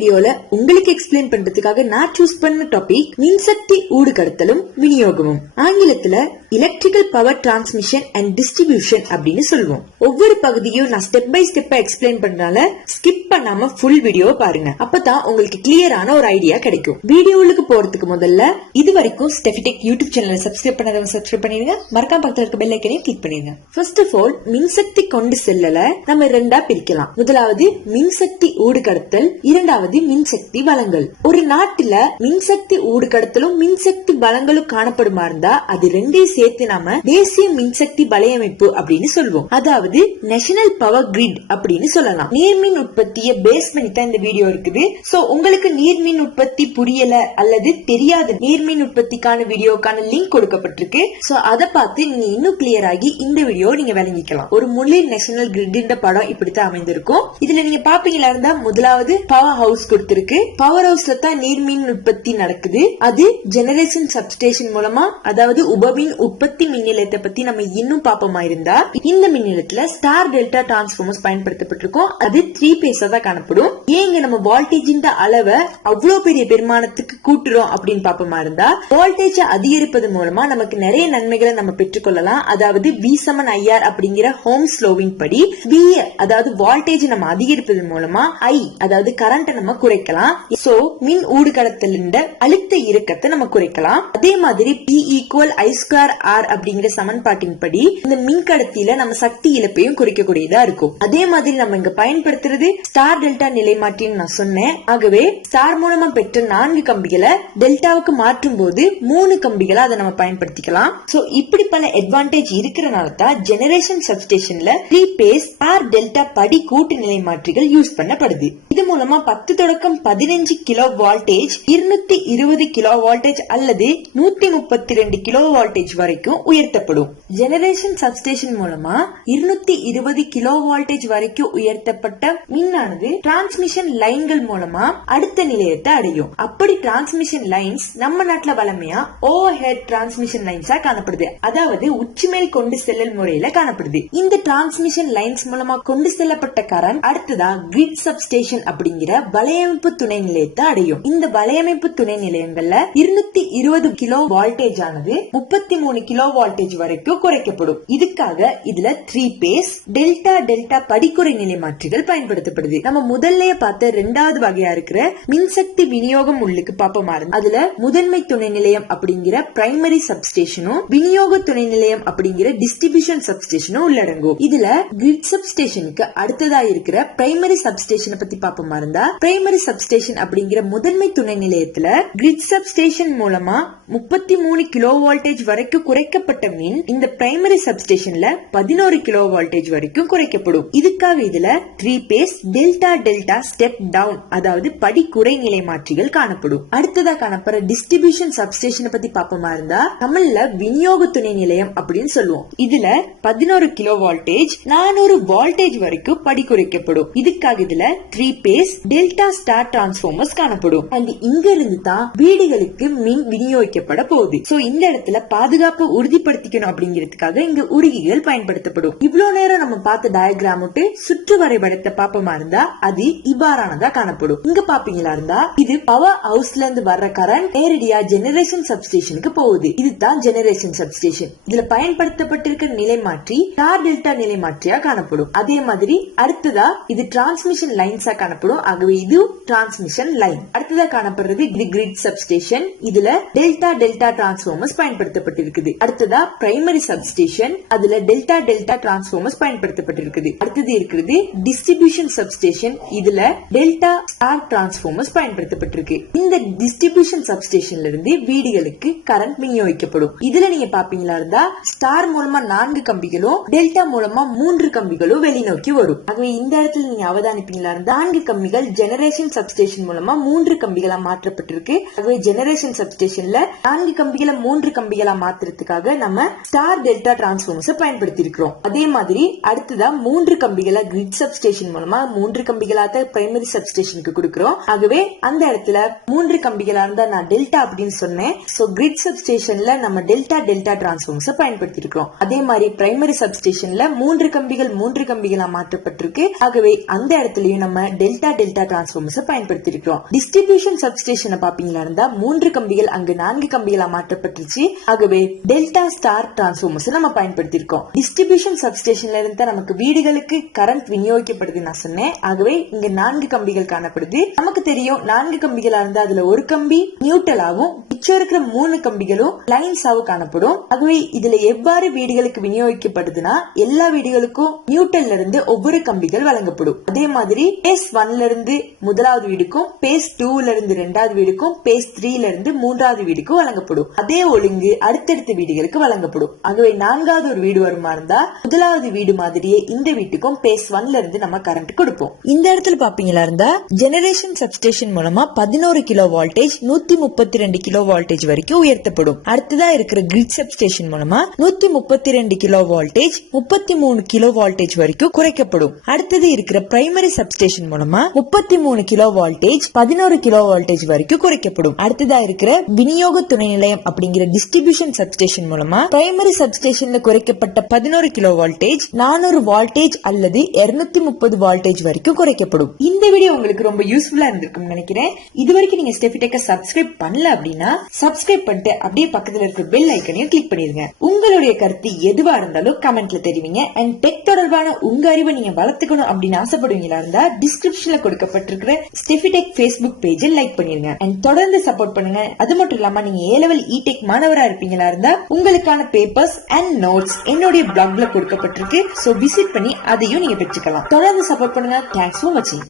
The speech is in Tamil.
வீடியோல உங்களுக்கு எக்ஸ்பிளைன் பண்றதுக்காக நான் சூஸ் பண்ண டாபிக் மின்சக்தி ஊடு கடத்தலும் விநியோகமும். ஆங்கிலத்துல electrical power transmission and distribution அப்படின்னு சொல்லுவோம். ஒவ்வொரு பகுதியும் நான் ஸ்டெப் பை ஸ்டெப்பா எக்ஸ்பிளைன் பண்றதுனால ஸ்கிப் பண்ணாம ஃபுல் வீடியோ பாருங்க. அப்பதான் உங்களுக்கு கிளியரான ஒரு ஐடியா கிடைக்கும். வீடியோவுக்கு போறதுக்கு முதல்ல இது வரைக்கும் ஸ்டெஃபிடெக் யூடியூப் சேனல் சப்ஸ்கிரைப் பண்ணாதவங்க சப்ஸ்கிரைப் பண்ணிருங்க மறக்காம பக்கத்துல இருக்க பெல் ஐக்கனையும் கிளிக் பண்ணிருங்க ஃபர்ஸ்ட் ஆஃப் ஆல் மின்சக்தி கொண்டு செல்லல நம்ம ரெண்டா பிரிக்கலாம். முதலாவது மின்சக்தி ஊடு கடத்தல் இரண்டாவது மின்சக்தி வளங்கள். ஒரு நாட்டுல மின்சக்தி ஊடு கடத்தலும் மின்சக்தி வளங்களும் காணப்படுமா இருந்தா அது ரெண்டையும் சேர்த்து நாம தேசிய மின்சக்தி வலையமைப்பு அப்படின்னு சொல்வோம். அதாவது நேஷனல் பவர் கிரிட் அப்படின்னு சொல்லலாம். நீர்மின் உற்பத்தியை பேஸ் பண்ணி தான் இந்த வீடியோ இருக்குது. சோ உங்களுக்கு நீர்மின் உற்பத்தி புரியல அல்லது தெரியாது நீர்மின் உற்பத்திக்கான வீடியோக்கான லிங்க் கொடுக்கப்பட்டிருக்கு. சோ அதை பார்த்து நீங்க இன்னும் கிளியர் ஆகி இந்த வீடியோ நீங்க விளங்கிக்கலாம். ஒரு முழு நேஷனல் கிரிட் படம் இப்படித்தான் அமைந்திருக்கும். இதுல நீங்க பாப்பீங்களா இருந்தா முதலாவது பவர் ஹவுஸ் கொடுத்திருக்கு. பவர் ஹவுஸ்ல தான் நீர்மின் உற்பத்தி நடக்குது. அது ஜெனரேஷன் சப்ஸ்டேஷன் மூலமா அதாவது உபமின் உற்பத்தி மின் நிலையத்தை பத்தி நம்ம இன்னும் பாப்போமா இருந்தா? இந்த மின் நிலையத்துல ஸ்டார் டெல்டா டிரான்ஸ்பார்மர்ஸ் பயன்படுத்தப்பட்டிருக்கும். அது த்ரீ பேஸா தான் காணப்படும். ஏங்க நம்ம வோல்டேஜ் அளவை அவ்வளவு பெரிய பெருமானத்துக்கு கூட்டுறோம் அப்படின்னு பாப்போமா இருந்தா? வோல்டேஜ் அதிகரிப்பது மூலமா நமக்கு நிறைய நன்மைகளை நம்ம பெற்றுக்கொள்ளலாம். அதாவது வி சமன் ஐஆர் அப்படிங்கிற ஹோம் ஸ்லோவின் படி வி அதாவது வோல்டேஜ் நம்ம அதிகரிப்பது மூலமா ஐ அதாவது கரண்ட் நம்ம குறைக்கலாம். சோ மின் ஊடு அழுத்த இறுக்கத்தை நம்ம குறைக்கலாம். அதே மாதிரி P equal I square R அப்படிங்கிற சமன்பாட்டின் படி இந்த மின்கடத்தியில நம்ம சக்தி இழப்பையும் குறைக்கக்கூடியதா இருக்கும். அதே மாதிரி நம்ம இங்க பயன்படுத்துறது ஸ்டார் டெல்டா நிலைமாற்றின்னு நான் சொன்னேன். ஆகவே ஸ்டார் மூலமா பெற்ற நான்கு கம்பிகளை டெல்டாவுக்கு மாற்றும் போது மூணு கம்பிகளை அதை நம்ம பயன்படுத்திக்கலாம். சோ இப்படி பல அட்வான்டேஜ் இருக்கிறனால தான் ஜெனரேஷன் சப்ஸ்டேஷன்ல த்ரீ பேஸ் ஸ்டார் டெல்டா படி கூட்டு நிலைமாற்றிகள் யூஸ் பண்ணப்படுது. இது மூலமா பத்து தொடக்கம் பதினஞ்சு கிலோ வோல்டேஜ் இருநூத்தி இருபது கிலோ வோல்டேஜ் அல்லது நூத்தி முப்பத்தி ரெண்டு கிலோ வோல்டேஜ் வரைக்கும் உயர்த்தப்படும். ஜெனரேஷன் சப்ஸ்டேஷன் மூலமா இருநூத்தி இருபது கிலோ வோல்டேஜ் வரைக்கும் உயர்த்தப்பட்ட மின்னானது டிரான்ஸ்மிஷன் லைன்கள் மூலமா அடுத்த நிலையத்தை அடையும். அப்படி டிரான்ஸ்மிஷன் லைன்ஸ் நம்ம நாட்டுல வளமையா ஓவர் ஹெட் டிரான்ஸ்மிஷன் லைன்ஸா காணப்படுது. அதாவது உச்சிமேல் கொண்டு செல்லல் முறையில காணப்படுது. இந்த டிரான்ஸ்மிஷன் லைன்ஸ் மூலமா கொண்டு செல்லப்பட்ட கரண்ட் அடுத்ததா கிரிட் சப்ஸ்டேஷன் அப்படிங்கிற வலையமைப்பு துணை நிலையத்தை அடையும். இந்த வலையமைப்பு துணை நிலையங்கள்ல இருநூத்தி இருபது கிலோ வோல்டேஜ் ஆனது முப்பத்தி மூணு கிலோ வோல்டேஜ் வரைக்கும் குறைக்கப்படும். இதுக்காக இதுல த்ரீ பேஸ் டெல்டா டெல்டா படிக்குறை நிலைமாற்றிகள் பயன்படுத்தப்படுது. நம்ம முதல்லயே பார்த்த ரெண்டாவது வகையா இருக்கிற மின்சக்தி விநியோகம் உள்ளுக்கு பாப்போமா இருந்து அதுல முதன்மை துணை நிலையம் அப்படிங்கிற பிரைமரி சப்ஸ்டேஷனும் விநியோக துணை நிலையம் அப்படிங்கிற டிஸ்ட்ரிபியூஷன் சப்ஸ்டேஷனும் உள்ளடங்கும். இதுல கிரிட் சப்ஸ்டேஷனுக்கு அடுத்ததா இருக்கிற பிரைமரி சப்ஸ்டேஷனை பத்தி பாப்போமா இருந்தா பிரைமரி சப்ஸ்டேஷன் அப்படிங்கிற முதன்மை துணை நிலையத்துல கிரிட் சப்ஸ்டேஷன் மூலமா முப்பத்தி மூணு கிலோ வோல்டேஜ் வரைக்கும் குறைக்கப்பட்ட மின் இந்த பிரைமரி சப்ஸ்டேஷன்ல பதினோரு கிலோ வோல்டேஜ் வரைக்கும் குறைக்கப்படும். இதுக்காக இதுல three phase delta delta step down அதாவது படி குறைநிலை மாற்றிகள் காணப்படும். அடுத்ததா காணப்படுற டிஸ்ட்ரிபியூஷன் சப்ஸ்டேஷனை பத்தி பாப்போமா இருந்தா தமிழ்ல விநியோக துணை நிலையம் அப்படின்னு சொல்லுவோம். இதுல பதினோரு கிலோ வோல்டேஜ் நானூறு வோல்டேஜ் வரைக்கும் படி குறைக்கப்படும். இதுக்காக இதுல three phase delta star transformers காணப்படும். அண்ட் இங்க இருந்து தான் வீடுகளுக்கு மின் விநியோகிக்கப்பட போகுது. சோ இந்த இடத்துல பாதுகாப்பு உறுதிப்படுத்திக்கணும் அப்படிங்கிறதுக்காக இங்க உருகிகள் பயன்படுத்தப்படும். இவ்வளவு நேரம் நம்ம பார்த்த டயக்ராம் விட்டு சுற்று வரைபடத்தை பாப்பமா இருந்தா அது இவ்வாறானதா காணப்படும். இங்க பாப்பீங்களா இருந்தா இது பவர் ஹவுஸ்ல இருந்து வர்ற கரண்ட் நேரடியா ஜெனரேஷன் சப்ஸ்டேஷனுக்கு போகுது. இதுதான் ஜெனரேஷன் சப்ஸ்டேஷன் இதுல பயன்படுத்தப்பட்டிருக்க நிலைமாற்றி ஸ்டார் டெல்டா நிலைமாற்றியா காணப்படும். அதே மாதிரி அடுத்ததா இது டிரான்ஸ்மிஷன் லைன்ஸா காணப்படும். ஆகவே இது டிரான்ஸ்மிஷன் லைன் அடுத்ததா காணப்படுறது இது கிரிட் சப்ஸ்டேஷன் இதுல டெல்டா டெல்டா டிரான்ஸ்பார்மர்ஸ் பயன்படுத்தப்பட்டிருக்குது. அடுத்ததா பிரைமரி சப்ஸ்டேஷன் அதுல டெல்டா டெல்டா டிரான்ஸ்பார்மர்ஸ் பயன்படுத்தப்பட்டிருக்குது. அடுத்தது இருக்கிறது டிஸ்ட்ரிபியூஷன் சப்ஸ்டேஷன் இதுல டெல்டா ஸ்டார் டிரான்ஸ்பார்மர்ஸ் பயன்படுத்தப்பட்டிருக்கு. இந்த டிஸ்ட்ரிபியூஷன் சப்ஸ்டேஷன்ல இருந்து வீடுகளுக்கு கரண்ட் விநியோகிக்கப்படும். இதுல நீங்க பாப்பீங்களா இருந்தா ஸ்டார் மூலமா நான்கு கம்பிகளும் டெல்டா மூலமா மூன்று கம்பிகளும் வெளிநோக்கி வரும். ஆகவே இந்த இடத்துல நீங்க அவதானிப்பீங்களா இருந்தா நான்கு கம்பிகள் ஜெனரேஷன் சப்ஸ்டேஷன் மூலமா மூன்று கம்பிகளா மாற்றப்பட்டிருக்கு. ஆகவே ஜெனரேஷன் சப்ஸ்டேஷன்ல நான்கு கம்பிகளை மூன்று கம்பிகளா மாத்திர மாத்துறதுக்காக நம்ம ஸ்டார் டெல்டா டிரான்ஸ்பார்மர்ஸ் பயன்படுத்தி இருக்கிறோம் அதே மாதிரி அடுத்ததா மூன்று கம்பிகளா கிரிட் சப்ஸ்டேஷன் மூலமா மூன்று கம்பிகளா தான் பிரைமரி சப்ஸ்டேஷனுக்கு கொடுக்கிறோம். ஆகவே அந்த இடத்துல மூன்று கம்பிகளா இருந்தா நான் டெல்டா அப்படின்னு சொன்னேன். சோ கிரிட் சப்ஸ்டேஷன்ல நம்ம டெல்டா டெல்டா டிரான்ஸ்பார்மர்ஸ் பயன்படுத்தி இருக்கிறோம் அதே மாதிரி பிரைமரி சப்ஸ்டேஷன்ல மூன்று கம்பிகள் மூன்று கம்பிகளா மாற்றப்பட்டிருக்கு. ஆகவே அந்த இடத்துலயும் நம்ம டெல்டா டெல்டா டெல்டா டிரான்ஸ்பார்மர்ஸ் பயன்படுத்தி இருக்கிறோம் டிஸ்ட்ரிபியூஷன் சப்ஸ்டேஷனை பாப்பீங்களா இருந்தா மூன்று கம்பிகள் அங்கு நான்கு கம்பிகளா மாற்றப்பட்டுருச்சு. ஆகவே டெல்டா ஸ்டார் டிரான்ஸ்ஃபார்மர்ஸ் நம்ம பயன்படுத்தியிருக்கோம் டிஸ்ட்ரிபியூஷன் சப்ஸ்டேஷன்ல இருந்து நமக்கு வீடுகளுக்கு கரண்ட் விநியோகிக்கப்படுது நான் சொன்னேன். ஆகவே இங்க நான்கு கம்பிகள் காணப்படுது. நமக்கு தெரியும் நான்கு கம்பிகளா இருந்தா அதுல ஒரு கம்பி நியூட்டலாவும் மிச்சம் இருக்கிற மூணு கம்பிகளும் லைன்ஸாவும் காணப்படும். ஆகவே இதுல எவ்வாறு வீடுகளுக்கு விநியோகிக்கப்படுதுன்னா எல்லா வீடுகளுக்கும் நியூட்ரல்ல இருந்து ஒவ்வொரு கம்பிகள் வழங்கப்படும். அதே மாதிரி பேஸ் ஒன்ல இருந்து முதலாவது வீடுக்கும் பேஸ் டூல இருந்து ரெண்டாவது வீடுக்கும் பேஸ் த்ரீல இருந்து மூன்றாவது வீடுக்கும் வழங்கப்படும். அதே ஒழுங்கு அடுத்தடுத்த வீடுகளுக்கு வழங்கப்படும். ஆகவே நான்காவது ஒரு வீடு வருமா இருந்தா முதலாவது வீடு மாதிரியே இந்த வீட்டுக்கும் பேஸ் ஒன்ல இருந்து நம்ம கரண்ட் கொடுப்போம். இந்த இடத்துல பாப்பீங்களா இருந்தா ஜெனரேஷன் சப்ஸ்டேஷன் மூலமா பதினோரு கிலோ வோல்டேஜ் நூத்தி முப்பத்தி ரெண்டு கிலோ வோல்டேஜ் வரைக்கும் உயர்த்தப்படும். அடுத்ததா இருக்கிற கிரிட் சப்ஸ்டேஷன் மூலமா நூத்தி முப்பத்தி ரெண்டு கிலோ வோல்டேஜ் முப்பத்தி மூணு கிலோ வோல்டேஜ் வரைக்கும் குறைக்கப்படும். அடுத்தது இருக்கிற பிரைமரி சப்ஸ்டேஷன் மூலமா முப்பத்தி மூணு கிலோ வோல்டேஜ் பதினோரு கிலோ வோல்டேஜ் வரைக்கும் குறைக்கப்படும். அடுத்ததா இருக்கிற விநியோக துணை நிலையம் அப்படிங்கிற டிஸ்ட்ரிபியூஷன் சப்ஸ்டேஷன் மூலமா பிரைமரி சப்ஸ்டேஷன்ல குறைக்கப்பட்ட பதினோரு கிலோ வோல்டேஜ் நானூறு வோல்டேஜ் அல்லது இருநூத்தி முப்பது வோல்டேஜ் வரைக்கும் குறைக்கப்படும். இந்த வீடியோ உங்களுக்கு ரொம்ப யூஸ்ஃபுல்லா இருந்திருக்கும்னு நினைக்கிறேன். இது வரைக்கும் நீங்க ஸ்டெபிடெக்க சப்ஸ்கிரைப் பண்ணல அப்படின்னா சப்ஸ்கிரைப் பண்ணிட்டு அப்படியே பக்கத்துல இருக்க பெல் ஐக்கனையும் கிளிக் பண்ணிருங்க உங்களுடைய கருத்து எதுவா இருந்தாலும் கமெண்ட்ல தெரிவிங்க. அண்ட் டெக் தொடர்பான உங்க அறிவை நீங்க வளர்த்துக்கணும் அப்படின்னு ஆசைப்படுவீங்களா இருந்தா டிஸ்கிரிப்ஷன்ல கொடுக்கப்பட்டிருக்கிற ஸ்டெபிடெக் ஃபேஸ்புக் பேஜை லைக் பண்ணிருங்க அண்ட் தொடர்ந்து சப்போர்ட் பண்ணுங்க. அது மட்டும் இல்லாம நீங்க ஏ லெவல் இடெக் மாணவரா இருப்பீங்களா இருந்தா உங்களுக்கான பேப்பர்ஸ் அண்ட் நோட்ஸ் என்னுடைய பிளாக்ல கொடுக்கப்பட்டிருக்கு. சோ விசிட் பண்ணி அதையும் நீங்க பெற்றுக்கலாம். தொடர்ந்து சப்போர்ட் பண்ணுங்க. தேங்க்ஸ் ஃபார் வாட்சிங்